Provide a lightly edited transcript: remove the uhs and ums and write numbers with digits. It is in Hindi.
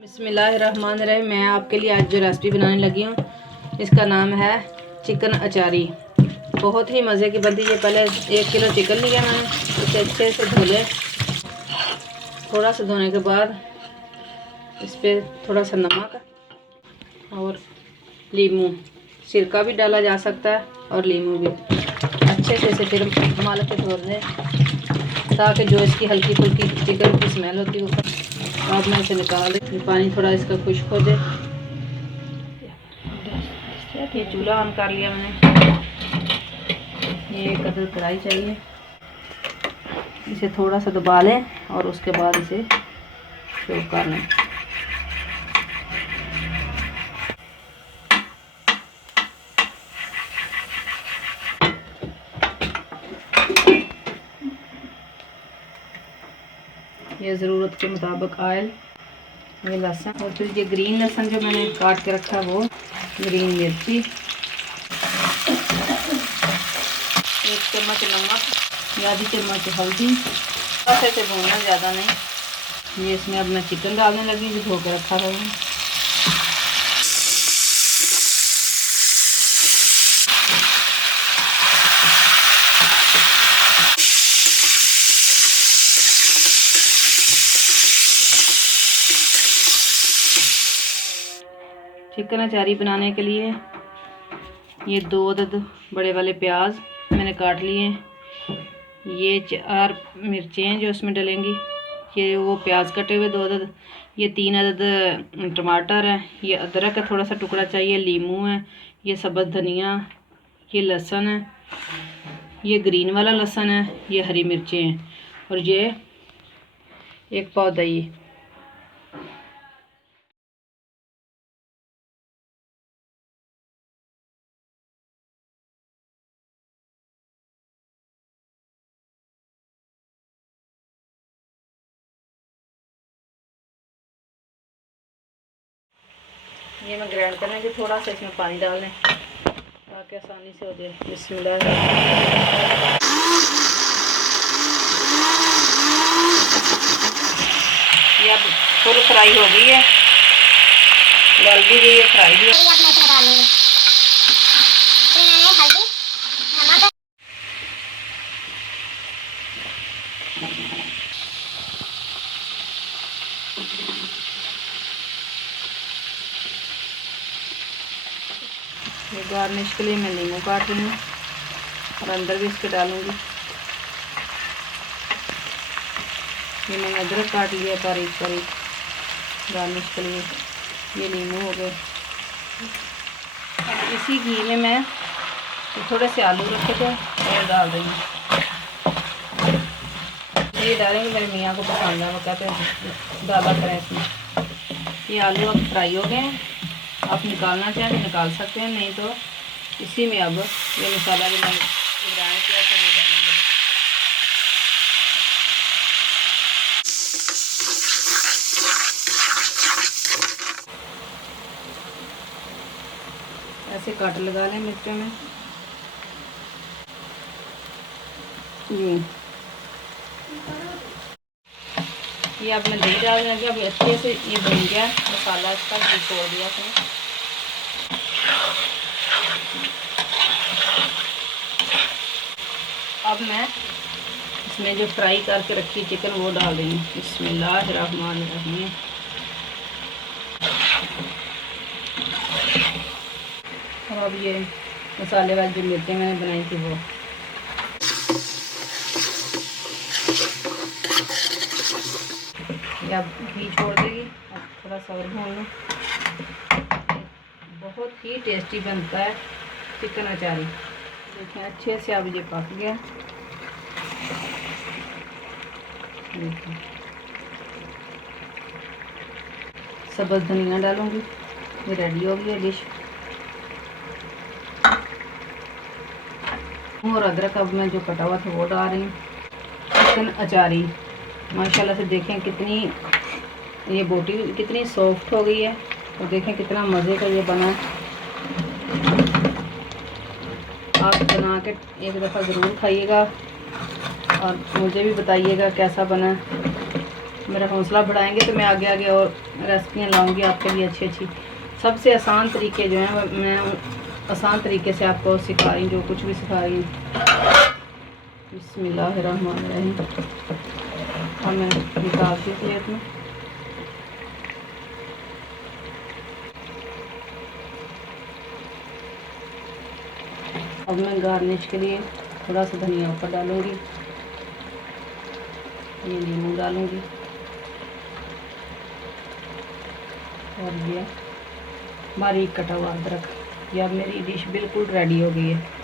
बिस्मिल्लाहिर्रहमानिर्रहीम। मैं आपके लिए आज जो रेसिपी बनाने लगी हूँ इसका नाम है चिकन अचारी। बहुत ही मज़े की बनती है। पहले 1 किलो चिकन लिया मैंने, उसे अच्छे से धो लिया। थोड़ा सा धोने के बाद इस पर थोड़ा सा नमक और लीमू, सिरका भी डाला जा सकता है और लीमू भी। अच्छे से इसे फिर मल के धो लें ताकि जो इसकी हल्की फुल्की चिकन की स्मेल होती है वो। अब मैं इसे निकाल दें, पानी थोड़ा इसका खुश्क हो जाए। ये चूल्हा ऑन कर लिया मैंने। ये एक कदर कढ़ाई चाहिए, इसे थोड़ा सा दबा लें और उसके बाद इसे शुरू कर लें। ये ज़रूरत के मुताबिक ऑयल, ये लहसुन और फिर ये ग्रीन लहसुन जो मैंने काट के रखा वो, ग्रीन मिर्ची, 1 चम्मच नमक, आधी चम्मच हल्दी। बस ऐसे भूनना, ज़्यादा नहीं। ये इसमें अब मैं चिकन डालने लगी जो धो के रखा था मैंने। चिकन अचारी बनाने के लिए ये 2 अदद बड़े वाले प्याज मैंने काट लिए। ये 4 मिर्चें हैं जो इसमें डलेंगी। ये वो प्याज कटे हुए 2 अदद। ये 3 अदद टमाटर है। ये अदरक का थोड़ा सा टुकड़ा चाहिए। लीमू है। ये सब्ज़ धनिया, ये लहसुन है, ये ग्रीन वाला लहसुन है, ये हरी मिर्चें हैं और ये 1 पाव दही। ये मैं ग्राइंड करने के थोड़ा सा इसमें पानी डाल लें ताकि आसानी से हो जाए। बिस्मिल्लाह। ये अब फुल फ्राई हो गई है, गल भी गई है, फ्राई भी है। ये गार्निश के लिए मैं नींबू काट रही हूँ और अंदर भी इसके डालूँगी। ये मैंने अदरक काट लिया बारीक बारीक गार्निश के लिए। ये नींबू हो गए। इसी घी में मैं थोड़े से आलू रखे थे और डाल रही हूँ। ये डालेंगे, मेरे मियाँ को पसंद है, वो कहते हैं डाला करें इसमें। ये आलू अब फ्राई हो गए हैं। आप निकालना चाहें तो निकाल सकते हैं, नहीं तो इसी में अब ये मसाला भी मैंने ग्राइंड किया था वो डालेंगे। ऐसे काट लगा लें मिर्चों में। ये अब मैं दही डालने लगी। अभी अच्छे से ये बन गया मसाला, इसका घी छोड़ दिया इसमें। अब मैं इसमें जो फ्राई करके रखी चिकन वो डाल देंगे। बिस्मिल्लाहिर्रहमानिर्रहीम। और अब ये मसाले वाली जो मिर्चें मैंने बनाई थी वो, ये अब घी छोड़ देगी। अब थोड़ा सा और भून लो। बहुत ही टेस्टी बनता है चिकन अचारी। देखें अच्छे से अब ये पक गया। सब्ज़ धनिया डालूंगी। ये रेडी हो गई है डिश। और अदरक अब मैं जो कटा हुआ था वो डाल रही हूँ। चिकन अचारी माशाल्लाह से देखें कितनी ये बोटी कितनी सॉफ्ट हो गई है और देखें कितना मज़े का ये बना है। आप बना के एक दफ़ा ज़रूर खाइएगा और मुझे भी बताइएगा कैसा बना। मेरा हौसला बढ़ाएंगे तो मैं आगे आगे और रेसिपियाँ लाऊंगी आपके लिए अच्छी अच्छी। सबसे आसान तरीके जो हैं मैं आसान तरीके से आपको सिखा रही हूँ, जो कुछ भी सिखा रही हूँ। बिस्मिल्लाहिर्रहमानिर्रहीम। अब मैं निकालती हूँ प्लेट में। अब मैं गार्निश के लिए थोड़ा सा धनिया ऊपर डालूंगी, ये नींबू डालूंगी और ये बारीक कटा हुआ अदरक। यह मेरी डिश बिल्कुल रेडी हो गई है।